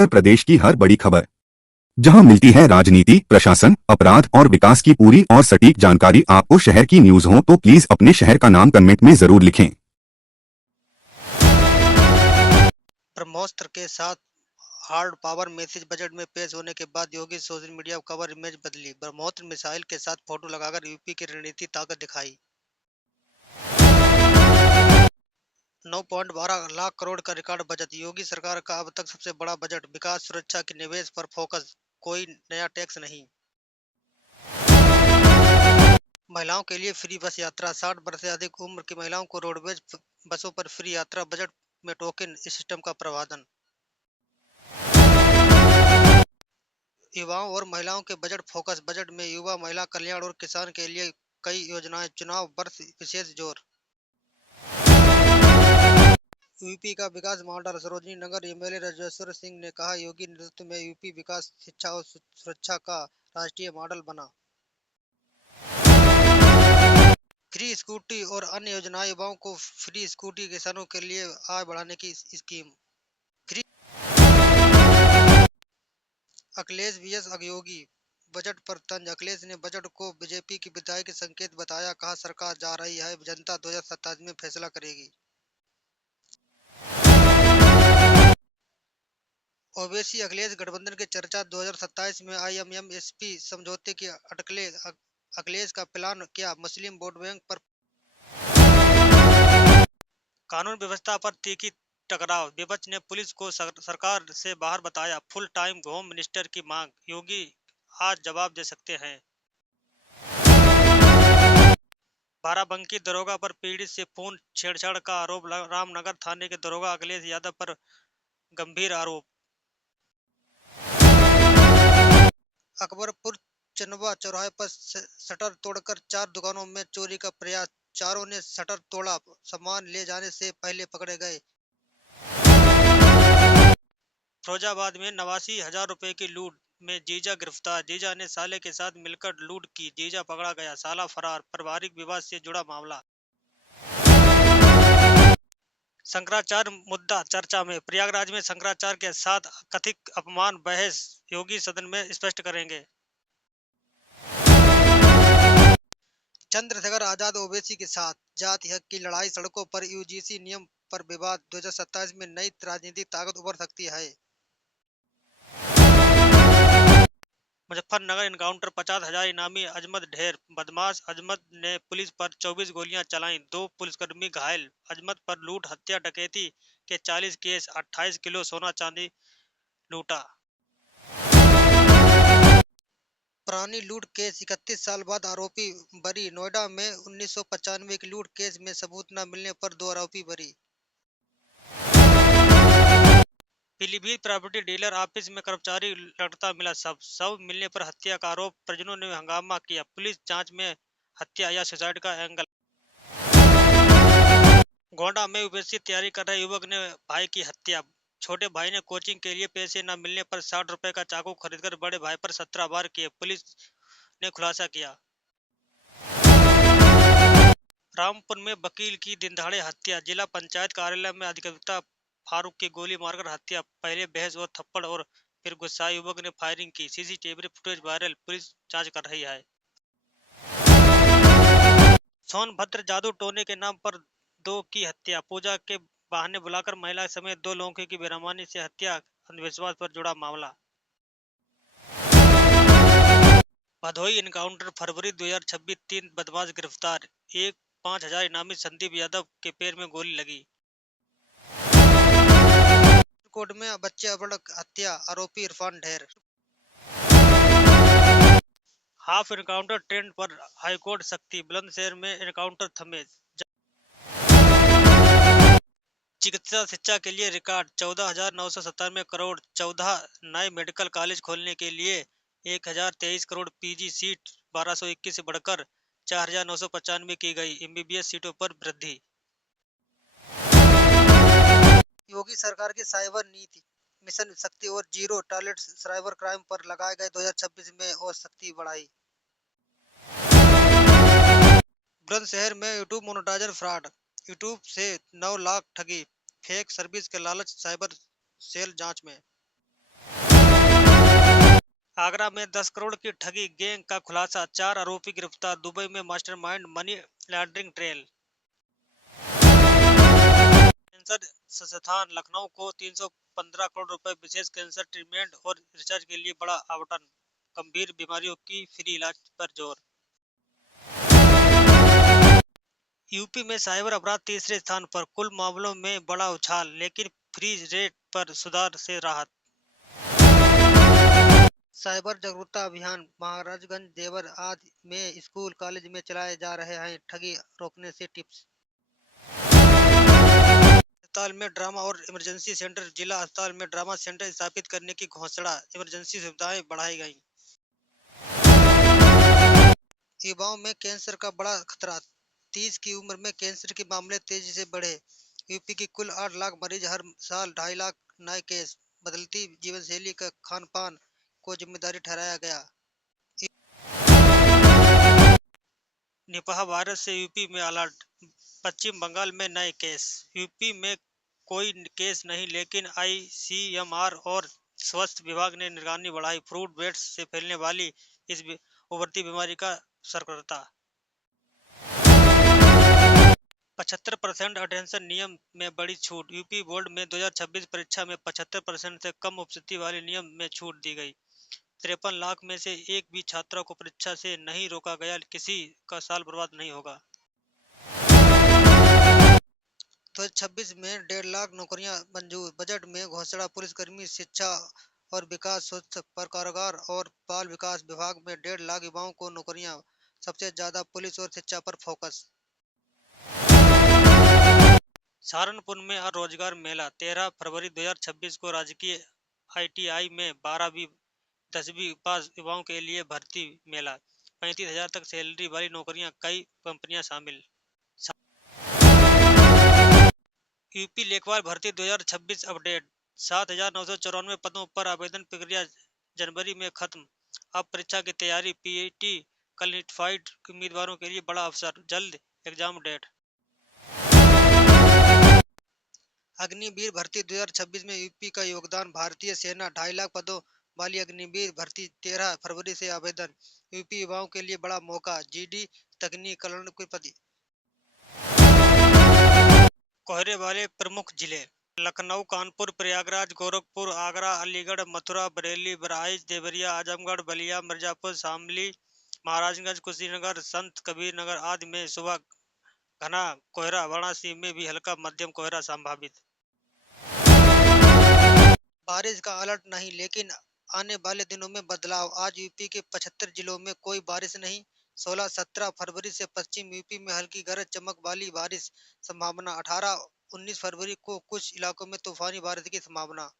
उत्तर प्रदेश की हर बड़ी खबर, जहां मिलती है राजनीति, प्रशासन, अपराध और विकास की पूरी और सटीक जानकारी। आपको शहर की न्यूज हो तो प्लीज अपने शहर का नाम कमेंट में जरूर लिखें। ब्रह्मोस्त्र के साथ हार्ड पावर मैसेज बजट में पेश होने के बाद योगी सोशल मीडिया कवर इमेज बदली। ब्रह्मोस्त्र मिसाइल के साथ फोटो लगाकर यूपी की रणनीति ताकत दिखाई। 9.12 लाख करोड़ का रिकॉर्ड बजट। योगी सरकार का अब तक सबसे बड़ा बजट। विकास, सुरक्षा के निवेश पर फोकस, कोई नया टैक्स नहीं। महिलाओं के लिए फ्री बस यात्रा। 60 वर्ष से अधिक उम्र की महिलाओं को रोडवेज बसों पर फ्री यात्रा। बजट में टोकन सिस्टम का प्रावधान। युवाओं और महिलाओं के बजट फोकस। बजट में युवा, महिला कल्याण और किसान के लिए कई योजनाएं। चुनाव वर्ष विशेष जोर। यूपी का विकास मॉडल। सरोजनी नगर एमएलए राजेश्वर सिंह ने कहा, योगी नेतृत्व में यूपी विकास, शिक्षा और सुरक्षा का राष्ट्रीय मॉडल बना। फ्री स्कूटी और अन्य योजनाएं। युवाओं को फ्री स्कूटी, किसानों के लिए आय बढ़ाने की स्कीम। फ्री। अखिलेश वीएस योगी, बजट पर तंज। अखिलेश ने बजट को बीजेपी की विदाई के संकेत बताया। कहा, सरकार जा रही है, जनता 2027 में फैसला करेगी। ओवैसी अखिलेश गठबंधन की चर्चा। 2027 में आईएमएम-एसपी समझौते की अटकलें। अखिलेश का प्लान क्या? मुस्लिम वोट बैंक पर। कानून व्यवस्था पर तीखी टकराव। विपक्ष ने पुलिस को सरकार से बाहर बताया। फुल टाइम होम मिनिस्टर की मांग। योगी आज जवाब दे सकते हैं। बाराबंकी दरोगा पर पीड़ित से फोन छेड़छाड़ का आरोप। रामनगर थाने के दरोगा अखिलेश यादव पर गंभीर आरोप। अकबरपुर चंदवा चौराहे पर शटर तोड़कर 4 दुकानों में चोरी का प्रयास। चारों ने शटर तोड़ा, सामान ले जाने से पहले पकड़े गए। फिरोजाबाद में 89,000 रुपए की लूट में जीजा गिरफ्तार। जीजा ने साले के साथ मिलकर लूट की। जीजा पकड़ा गया, साला फरार। पारिवारिक विवाद से जुड़ा मामला। शंकराचार्य मुद्दा चर्चा में। प्रयागराज में शंकराचार्य के साथ कथित अपमान बहस। योगी सदन में स्पष्ट करेंगे। चंद्रशेखर आजाद ओवैसी के साथ जाति हक की लड़ाई। सड़कों पर यूजीसी नियम पर विवाद। 2027 में नई राजनीतिक ताकत उभर सकती है। मुजफ्फरनगर एनकाउंटर। 50,000 इनामी अजमत ढेर। बदमाश अजमत ने पुलिस पर 24 गोलियां चलाईं। 2 पुलिसकर्मी घायल। अजमत पर लूट, हत्या, डकैती के 40 केस। 28 किलो सोना चांदी लूटा। पुरानी लूट केस। 31 साल बाद आरोपी बरी। नोएडा में 1995 की लूट केस में सबूत न मिलने पर 2 आरोपी बरी। पीलीभीत प्रॉपर्टी डीलर ऑफिस में कर्मचारी लड़ता मिला शव मिलने पर हत्या का आरोप। परिजनों ने हंगामा किया। पुलिस जांच में हत्या या सुसाइड का एंगल। गोंडा में यूपीएससी तैयारी कर रहे युवक ने भाई की हत्या। छोटे भाई ने कोचिंग के लिए पैसे न मिलने पर 60 रुपए का चाकू खरीदकर बड़े भाई पर 17 वार किए। पुलिस ने खुलासा किया। रामपुर में वकील की दिनदहाड़े हत्या। जिला पंचायत कार्यालय में अधिवक्ता फारूक की गोली मारकर हत्या। पहले बहस और थप्पड़ और फिर गुस्साए युवक ने फायरिंग की। CCTV footage viral. पुलिस जांच कर रही है। सोनभद्र जादू टोने के नाम पर 2 की हत्या। पूजा के बहाने बुलाकर महिला समेत 2 लोगों की बेरहमी से हत्या। अंधविश्वास पर जुड़ा मामला। भदोही एनकाउंटर। फरवरी 2026। 3 बदमाश गिरफ्तार। 5,000 इनामी संदीप यादव के पैर में गोली लगी। कोर्ट में बच्चे अबड़ हत्या। आरोपी इरफान ढेर। हाफ एनकाउंटर ट्रेंड पर हाईकोर्ट सख्ती। बुलंदशहर में एनकाउंटर थमे। चिकित्सा शिक्षा के लिए रिकॉर्ड। 14,997 करोड़। 14 नए मेडिकल कॉलेज खोलने के लिए 1,023 करोड़। पीजी सीट 1221 से बढ़कर 4,995 की गई। एमबीबीएस सीटों पर वृद्धि। योगी सरकार की साइबर नीति। मिशन शक्ति और जीरो टॉलरेंस साइबर क्राइम पर लगाए गए 2026 में और सख्ती बढ़ाई। बुलंदशहर में यूट्यूब मोनेटाइजर फ्रॉड। यूट्यूब से 9 लाख ठगी। फेक सर्विस के लालच। साइबर सेल जांच में। आगरा में 10 करोड़ की ठगी गैंग का खुलासा, 4 आरोपी गिरफ्तार, दुबई में mastermind money laundering trail. Cancer संस्थान लखनऊ को 315 करोड़ रुपए विशेष कैंसर ट्रीटमेंट और रिसर्च के लिए बड़ा आवंटन, गंभीर बीमारियों की फ्री इलाज पर जोर। यूपी में साइबर अपराध तीसरे स्थान पर, कुल मामलों में बड़ा उछाल, लेकिन फ्रीज रेट पर सुधार से राहत। साइबर जागरूकता अभियान, महाराजगंज देवर आदि में स्कूल कॉलेज में चलाए जा रहे हैं ठगी रोकने से टिप्स। अस्पताल में ड्रामा और इमरजेंसी सेंटर, जिला अस्पताल में ड्रामा सेंटर स्थापित करने की घोषणा, इमरजेंसी सुविधाएं बढ़ाई गई। युवाओं में कैंसर का बड़ा खतरा, 30 की उम्र में कैंसर के मामले तेजी से बढ़े। यूपी की कुल 8 लाख मरीज, हर साल 2.5 लाख नए केस। बदलती जीवनशैली का खान पान को जिम्मेदारी ठहराया गया। निपाह वायरस से यूपी में अलर्ट, पश्चिम बंगाल में नए केस। यूपी में कोई केस नहीं, लेकिन आईसीएमआर और स्वास्थ्य विभाग ने निगरानी बढ़ाई, फ्रूट बेट्स से फैलने वाली इस उभरती बीमारी का सतर्कता। 75% अटेंशन नियम में बड़ी छूट, यूपी बोर्ड में 2026 परीक्षा में 75% से कम उपस्थिति वाले नियम में छूट दी गई। 53 लाख में से एक भी छात्रा को परीक्षा से नहीं रोका गया, किसी का साल बर्बाद नहीं होगा। 2026 में 1.5 लाख नौकरियां मंजूर, बजट में घोषणा, पुलिसकर्मी, शिक्षा और विकास, स्वच्छ पर कारागार और बाल विकास विभाग में 1.5 लाख युवाओं को नौकरियां, सबसे ज्यादा पुलिस और शिक्षा पर फोकस। सहारनपुर में रोजगार मेला, 13 फरवरी 2026 को राजकीय आईटीआई में 12वीं 10वीं पास युवाओं के लिए भर्ती मेला, 35,000 तक सैलरी वाली नौकरियां, कई कंपनियां शामिल। यूपी लेखपाल भर्ती 2026 अपडेट, 7,994 पदों पर आवेदन प्रक्रिया जनवरी में खत्म। अब परीक्षा की तैयारी, पीईटी क्वालिफाइड उम्मीदवारों के लिए बड़ा अवसर, जल्द एग्जाम डेट। अग्निवीर भर्ती 2026 में यूपी का योगदान, भारतीय सेना 2.5 लाख पदों वाली अग्निवीर भर्ती, 13 फरवरी से आवेदन। यूपी युवाओं के लिए बड़ा मौका, जीडी तकनीक कल्याण के पद। कोहरे वाले प्रमुख जिले, लखनऊ, कानपुर, प्रयागराज, गोरखपुर, आगरा, अलीगढ़, मथुरा, बरेली, बहराइच, देवरिया, आजमगढ़, बलिया, मिर्जापुर, शामली, महाराजगंज, कुशीनगर, संत कबीर नगर आदि में सुबह घना कोहरा, वाराणसी में भी हल्का मध्यम कोहरा संभावित। बारिश का अलर्ट नहीं, लेकिन आने वाले दिनों में बदलाव, आज यूपी के 75 जिलों में कोई बारिश नहीं। 16-17 फरवरी से पश्चिम यूपी में हल्की गरज चमक वाली बारिश संभावना, 18-19 फरवरी को कुछ इलाकों में तूफानी बारिश की संभावना।